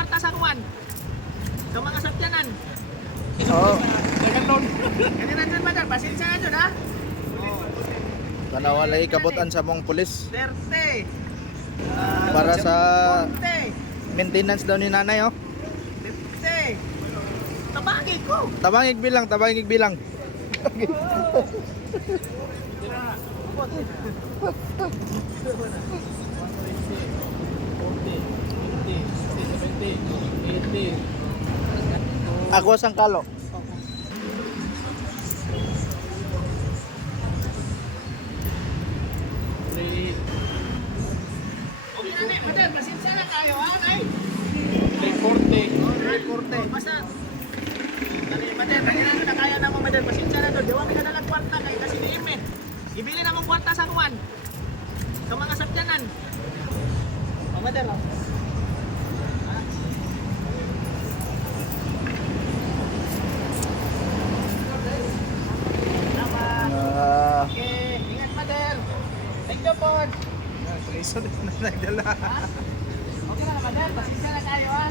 kwarta sa kuwan. Sa mga sakyanan. Oo. Ganyan dyan, madam. Pasensya na dyan, ha? Kanawalay kabutan sa mong pulis 30. para sa 40. maintenance daw ni nanay, oh. 50. Tabagi ko. Tabangig bilang. Ako sang kalo. Okay na, madam. Pasensya na kayo, ha, nay? Korte. Basta. Dali, madam. Ganyan na kaya na mo, madam. Pasensya na doon. Diwa ka nalang kwarta kayo kasi ni-email. Ibili na mong kwarta sa kuwan. Sa mga sakyanan. O, madam, oh. Okay, ingat madam. Thank you po. Isod na nagdala. Okay na madam, pasensya na kayo, ha.